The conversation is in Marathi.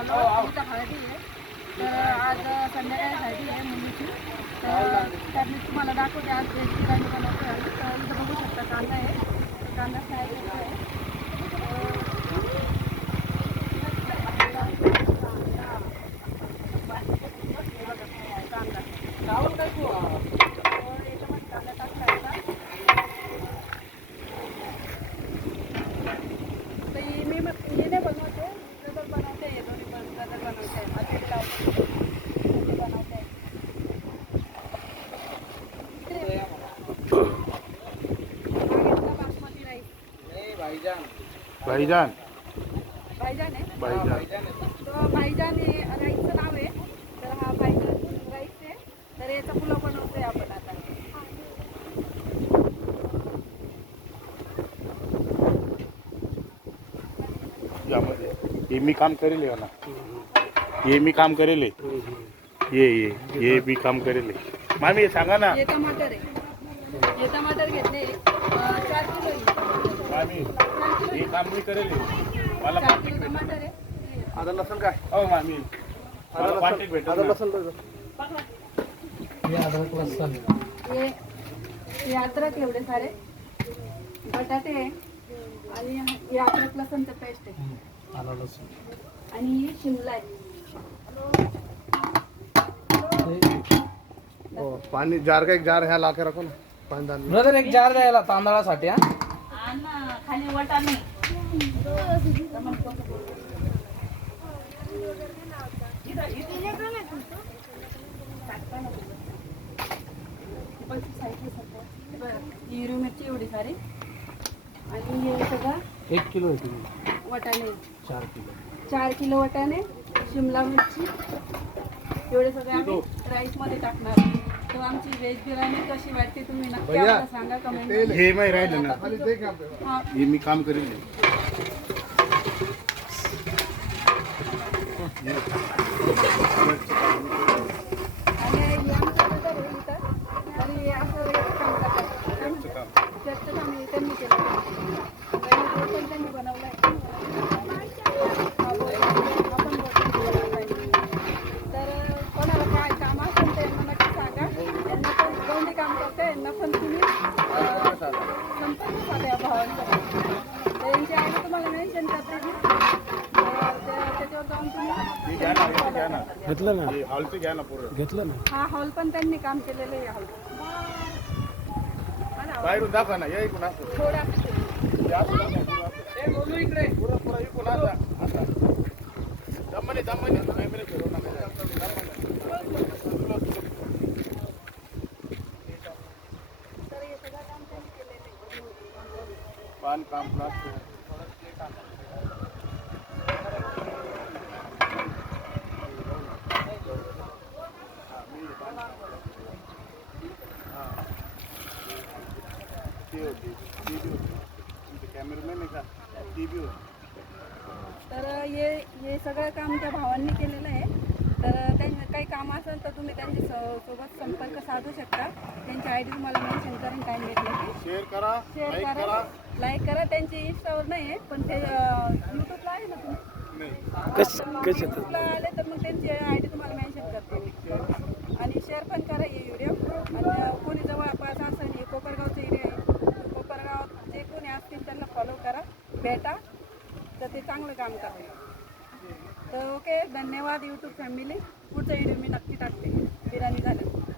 आलो. तिथं हळदी आहे. तर आज संध्याकाळी हळदी आहे मुलीची. तर त्यात मी तुम्हाला दाखवते आज व्हेज बिर्याणी आहे तर इथं बघू शकता कांदा आहे. कांदा फ्राय करतो आहे कांदा तर याच्यामध्ये कांदा टाकला तर हे मी मग हे नाही बनवते गदर बनवते हे दोन्ही पण गदर बनवते अजून लावते ते बनवते मागितला बासमती राईस भाईजान. भाईजान आहे. भाईजान. तो भाईजान हे राईसचं नाव आहे. तर हा भाईजान राईस आहे. तर याचा पुलाव बनवतोय आपण आता. यामध्ये. हे मी काम करेल ना. हे मी काम करेल. ये ये. ये मी काम करेल. मामी सांगा ना. हे टमाटर आहे. हे टमाटर घेतले. चार किलो आहे. मामी हे काम मी करेल. मला भेटेल. आता लसूण काय? हो मामी मला कॉन्टॅक्ट आता भेटेल. ना. लसूण बघ. हे हे अद्रक एवढे सारे. बटाटे आहे. आणि हे अद्रक लसणचं पेस्ट आहे. आणि ही शिमला आहे. हो, पाणी जार का एक जार ह्या लाके रखो ना. पाणी ब्रदर एक जार द्यायला तांदळासाठी हा? खाली वाटाणे हिरवी मिरची एवढी सारी. आणि हे सगळं एक किलो आहे वाटाणे चार किलो. चार किलो वाटाणे शिमला मिरची. एवढे सगळे आम्ही राईसमध्ये टाकणार. तर आमची व्हेज बिर्याणी कशी वाटते तुम्ही नक्की भैया, आम्हाला सांगा कमेंट हे माही राहिलं ना. खाली दे की आपल्याला. हा. हे मी काम करेल. हे. आणि हे आमचं brother आहे इथं. आणि असं वेगळं काम करतात. चर्चेत आम्ही त्यांनी केलं. आणि तो पण त्यांनी बनवलाय. हा, बोल. आपण बोलतो. तर कोणाला काय काम असेल तर यांना नक्की सांगा यांना पण दोन्ही काम करते यांना पण तुम्ही अं, संपर्क साधा या भावांचा तर यांची आई तुम्हाला मेन्शन करते मी तर त्या- त्याच्यावर जाऊन हे घ्या ना हे घ्या ना तुम्ही घेतलं ना? हॉलचं घ्या ना पूर्ण घेतलं ना? हा हॉल पण त्यांनी काम केलेलं आहे हॉल बाहेरून दाखवा ना या इकडून असं. थोडा. हे दाखवा, पुरं असं. पुरं पुरं इकडून असं, असं. दमाने दमाने कॅमेरा फिरवू नका. तर हे सगळं काम त्यांनी केलेलं आहे बांधकाम प्लास्टर. ती होती. ती बी होती. तुमचे कॅमेरामॅन आहे का? ती बी होती. तर हे हे सगळं काम त्या भावांनी केलेलं आहे. तर त्यांना काही काम असेल तर तुम्ही त्यांच्या सो- सोबत संपर्क साधू शकता. त्यांची आय डी तुम्हाला मेन्शन करून टाईम भेटला की शेअर करा शेअर लाईक करा. करा. लाईक करा. त्यांची इंस्टावर नाही आहे पण ते यूट्यूबला आहे ना तुम्ही? यूट्यूबला आले तर मग त्यांची आय डी तुम्हाला मेन्शन करते मी आणि शेअर पण करा हे व्हिडिओ आणि कोणी जवळपास असेल चांगलं काम करते. तर ओके धन्यवाद यूट्यूब फॅमिली पुढचं व्हिडिओ मी नक्की टाकते. बिर्याणी झाल्यानंतर